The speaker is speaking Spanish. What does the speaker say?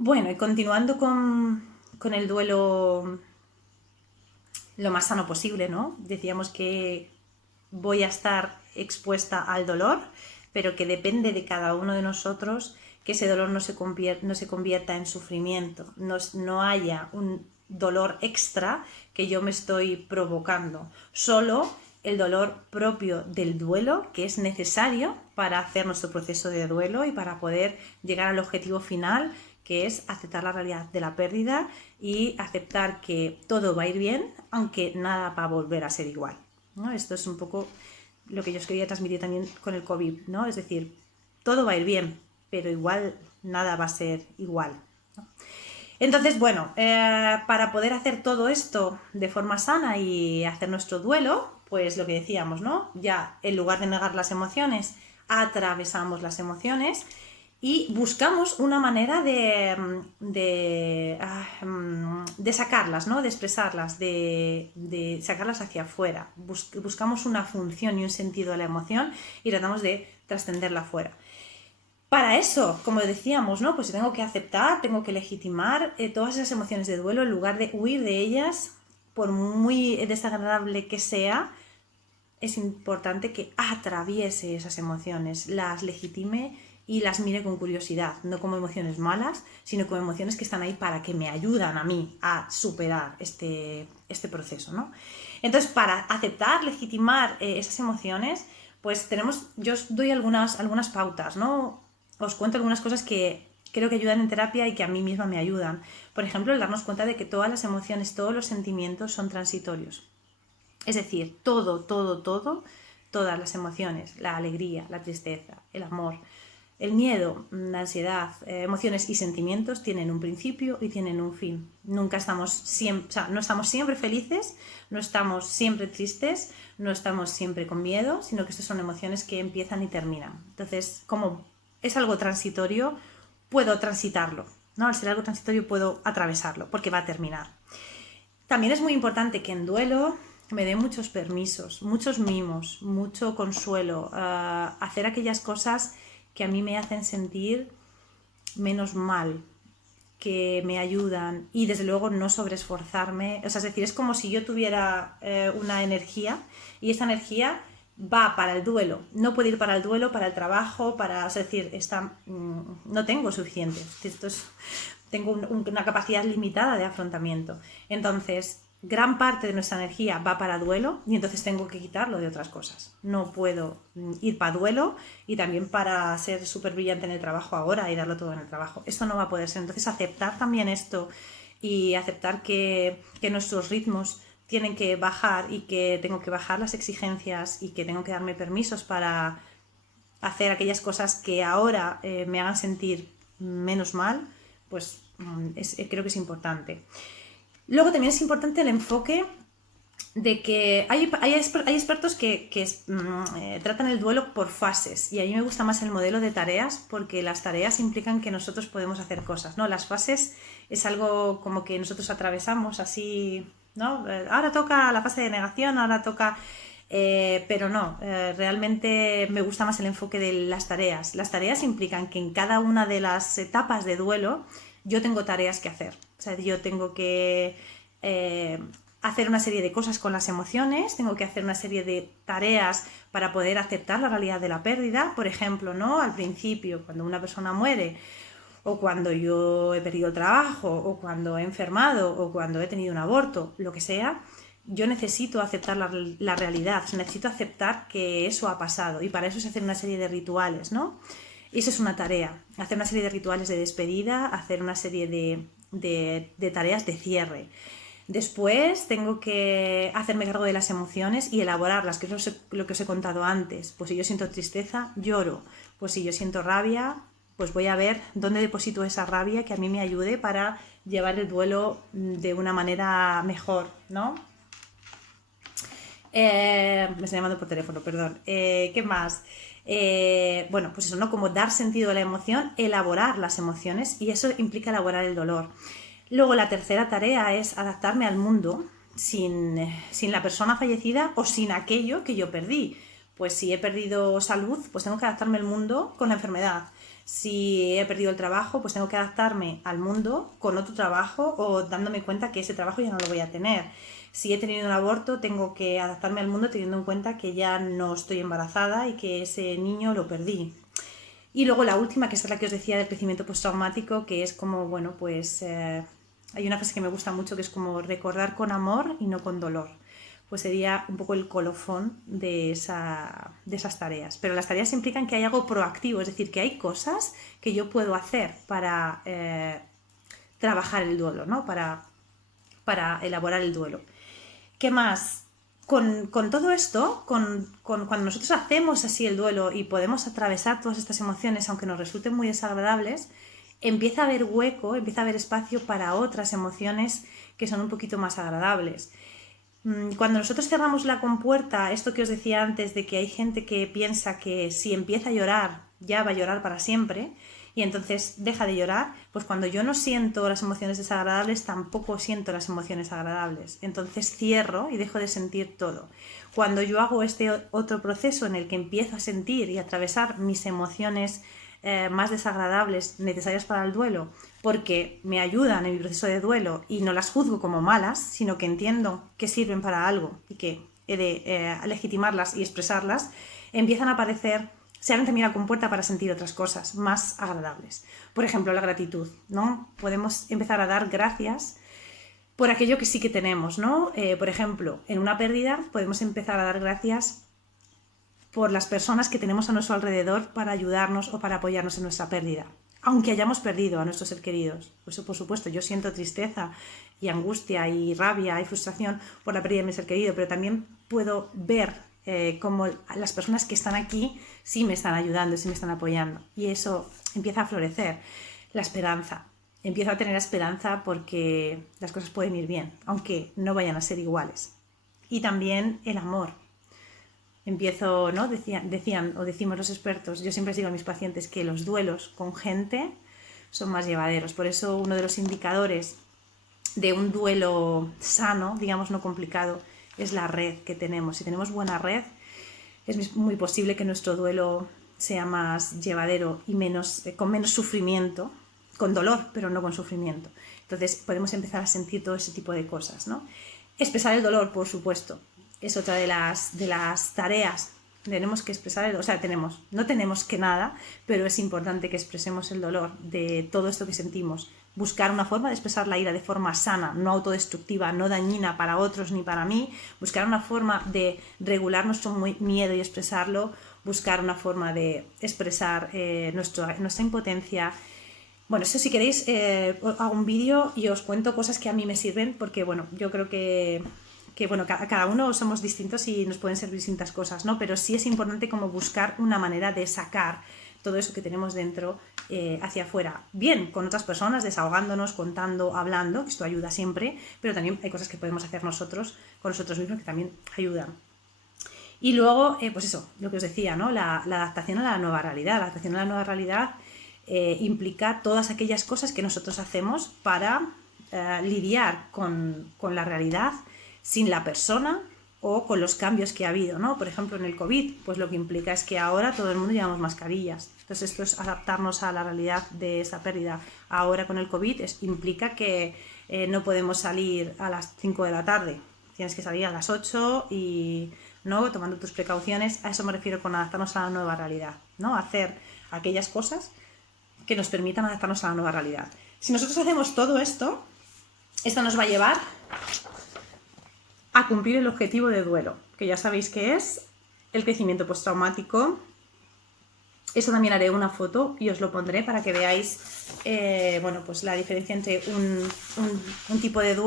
Bueno, y continuando con el duelo lo más sano posible, ¿no? Decíamos que voy a estar expuesta al dolor, pero que depende de cada uno de nosotros que ese dolor no se convierta en sufrimiento, no haya un dolor extra que yo me estoy provocando, solo el dolor propio del duelo que es necesario para hacer nuestro proceso de duelo y para poder llegar al objetivo final, que es aceptar la realidad de la pérdida y aceptar que todo va a ir bien, aunque nada va a volver a ser igual, ¿no? Esto es un poco lo que yo os quería transmitir también con el COVID, ¿no? Es decir, todo va a ir bien, pero igual nada va a ser igual, ¿no? Entonces, bueno, para poder hacer todo esto de forma sana y hacer nuestro duelo, pues lo que decíamos, ¿no? Ya en lugar de negar las emociones, atravesamos las emociones y buscamos una manera de sacarlas, ¿no? De expresarlas, de sacarlas hacia afuera. Buscamos una función y un sentido a la emoción y tratamos de trascenderla afuera. Para eso, como decíamos, ¿no? Pues tengo que aceptar, tengo que legitimar todas esas emociones de duelo en lugar de huir de ellas, por muy desagradable que sea. Es importante que atraviese esas emociones, las legitime y las mire con curiosidad, no como emociones malas, sino como emociones que están ahí para que me ayudan a mí a superar este proceso, ¿no? Entonces, para aceptar, legitimar esas emociones, pues yo os doy algunas pautas, ¿no? Os cuento algunas cosas que creo que ayudan en terapia y que a mí misma me ayudan. Por ejemplo, el darnos cuenta de que todas las emociones, todos los sentimientos son transitorios. Es decir, todas las emociones, la alegría, la tristeza, el amor, el miedo, la ansiedad, emociones y sentimientos tienen un principio y tienen un fin. Nunca estamos siempre, o sea, no estamos siempre felices, no estamos siempre tristes, no estamos siempre con miedo, sino que estas son emociones que empiezan y terminan. Entonces, como es algo transitorio, puedo transitarlo, ¿no? Al ser algo transitorio puedo atravesarlo, porque va a terminar. También es muy importante que en duelo me dé muchos permisos, muchos mimos, mucho consuelo, hacer aquellas cosas que a mí me hacen sentir menos mal, que me ayudan y desde luego no sobreesforzarme. O sea, es decir, es como si yo tuviera una energía y esa energía va para el duelo, no puede ir para el duelo, para el trabajo, es decir, no tengo suficiente. Tengo una capacidad limitada de afrontamiento. Entonces, gran parte de nuestra energía va para duelo y entonces tengo que quitarlo de otras cosas. No puedo ir para duelo y también para ser súper brillante en el trabajo ahora y darlo todo en el trabajo. Esto no va a poder ser. Entonces, aceptar también esto y aceptar que nuestros ritmos tienen que bajar y que tengo que bajar las exigencias y que tengo que darme permisos para hacer aquellas cosas que ahora me hagan sentir menos mal, pues creo que es importante. Luego también es importante el enfoque de que hay expertos que tratan el duelo por fases y a mí me gusta más el modelo de tareas porque las tareas implican que nosotros podemos hacer cosas, ¿no? Las fases es algo como que nosotros atravesamos así, ¿no? Ahora toca la fase de negación, ahora toca... pero no, realmente me gusta más el enfoque de las tareas. Las tareas implican que en cada una de las etapas de duelo yo tengo tareas que hacer. O sea, yo tengo que hacer una serie de cosas con las emociones, tengo que hacer una serie de tareas para poder aceptar la realidad de la pérdida. Por ejemplo, ¿no? Al principio, cuando una persona muere, o cuando yo he perdido el trabajo, o cuando he enfermado, o cuando he tenido un aborto, lo que sea, yo necesito aceptar la realidad, necesito aceptar que eso ha pasado y para eso se hacen una serie de rituales, ¿no? Y eso es una tarea, hacer una serie de rituales de despedida, hacer una serie de tareas de cierre. Después tengo que hacerme cargo de las emociones y elaborarlas, que es lo que os he contado antes. Pues si yo siento tristeza, lloro. Pues si yo siento rabia, pues voy a ver dónde deposito esa rabia que a mí me ayude para llevar el duelo de una manera mejor, ¿no? Me están llamando por teléfono, perdón. ¿Qué más? Bueno, pues eso, ¿no? Como dar sentido a la emoción, elaborar las emociones y eso implica elaborar el dolor. Luego la tercera tarea es adaptarme al mundo sin la persona fallecida o sin aquello que yo perdí. Pues si he perdido salud, pues tengo que adaptarme al mundo con la enfermedad. Si he perdido el trabajo, pues tengo que adaptarme al mundo con otro trabajo o dándome cuenta que ese trabajo ya no lo voy a tener. Si he tenido un aborto, tengo que adaptarme al mundo teniendo en cuenta que ya no estoy embarazada y que ese niño lo perdí. Y luego la última, que es la que os decía del crecimiento postraumático, que es como, bueno, pues hay una frase que me gusta mucho que es como recordar con amor y no con dolor. Pues sería un poco el colofón de esas tareas. Pero las tareas implican que hay algo proactivo, es decir, que hay cosas que yo puedo hacer para trabajar el duelo, ¿no? Para elaborar el duelo. ¿Qué más? Con todo esto, cuando nosotros hacemos así el duelo y podemos atravesar todas estas emociones, aunque nos resulten muy desagradables, empieza a haber hueco, empieza a haber espacio para otras emociones que son un poquito más agradables. Cuando nosotros cerramos la compuerta, esto que os decía antes de que hay gente que piensa que si empieza a llorar, ya va a llorar para siempre, y entonces deja de llorar, pues cuando yo no siento las emociones desagradables, tampoco siento las emociones agradables. Entonces cierro y dejo de sentir todo. Cuando yo hago este otro proceso en el que empiezo a sentir y atravesar mis emociones más desagradables necesarias para el duelo, porque me ayudan en mi proceso de duelo y no las juzgo como malas, sino que entiendo que sirven para algo y que he de legitimarlas y expresarlas, empiezan a aparecer, se abre también la compuerta para sentir otras cosas más agradables. Por ejemplo, la gratitud, ¿no? Podemos empezar a dar gracias por aquello que sí que tenemos, ¿no? Por ejemplo, en una pérdida podemos empezar a dar gracias por las personas que tenemos a nuestro alrededor para ayudarnos o para apoyarnos en nuestra pérdida. Aunque hayamos perdido a nuestros seres queridos. Pues, por supuesto, yo siento tristeza y angustia y rabia y frustración por la pérdida de mi ser querido, pero también puedo ver cómo las personas que están aquí sí me están ayudando, sí me están apoyando. Y eso empieza a florecer. La esperanza. Empiezo a tener esperanza porque las cosas pueden ir bien, aunque no vayan a ser iguales. Y también el amor. Empiezo, ¿no? Decían o decimos los expertos, yo siempre digo a mis pacientes que los duelos con gente son más llevaderos. Por eso uno de los indicadores de un duelo sano, digamos no complicado, es la red que tenemos. Si tenemos buena red, es muy posible que nuestro duelo sea más llevadero y con menos sufrimiento, con dolor, pero no con sufrimiento. Entonces podemos empezar a sentir todo ese tipo de cosas, ¿no? Expresar el dolor, por supuesto. Es otra de las tareas. Tenemos que expresar el dolor, o sea, no tenemos que nada, pero es importante que expresemos el dolor de todo esto que sentimos. Buscar una forma de expresar la ira de forma sana, no autodestructiva, no dañina para otros ni para mí. Buscar una forma de regular nuestro miedo y expresarlo. Buscar una forma de expresar nuestra impotencia. Bueno, eso si queréis hago un vídeo y os cuento cosas que a mí me sirven porque, bueno, yo creo que bueno, cada uno somos distintos y nos pueden servir distintas cosas, ¿no? Pero sí es importante como buscar una manera de sacar todo eso que tenemos dentro hacia afuera. Bien, con otras personas, desahogándonos, contando, hablando, que esto ayuda siempre, pero también hay cosas que podemos hacer nosotros, con nosotros mismos, que también ayudan. Y luego, pues eso, lo que os decía, ¿no? La adaptación a la nueva realidad. La adaptación a la nueva realidad implica todas aquellas cosas que nosotros hacemos para lidiar con la realidad sin la persona o con los cambios que ha habido, ¿no? Por ejemplo, en el COVID, pues lo que implica es que ahora todo el mundo llevamos mascarillas. Entonces esto es adaptarnos a la realidad de esa pérdida. Ahora con el COVID implica que no podemos salir a las 5 de la tarde. Tienes que salir a las 8 y, ¿no? Tomando tus precauciones. A eso me refiero con adaptarnos a la nueva realidad, ¿no? Hacer aquellas cosas que nos permitan adaptarnos a la nueva realidad. Si nosotros hacemos todo esto, esto nos va a llevar a cumplir el objetivo de duelo, que ya sabéis que es el crecimiento postraumático. Eso también haré una foto y os lo pondré para que veáis bueno, pues la diferencia entre un tipo de duelo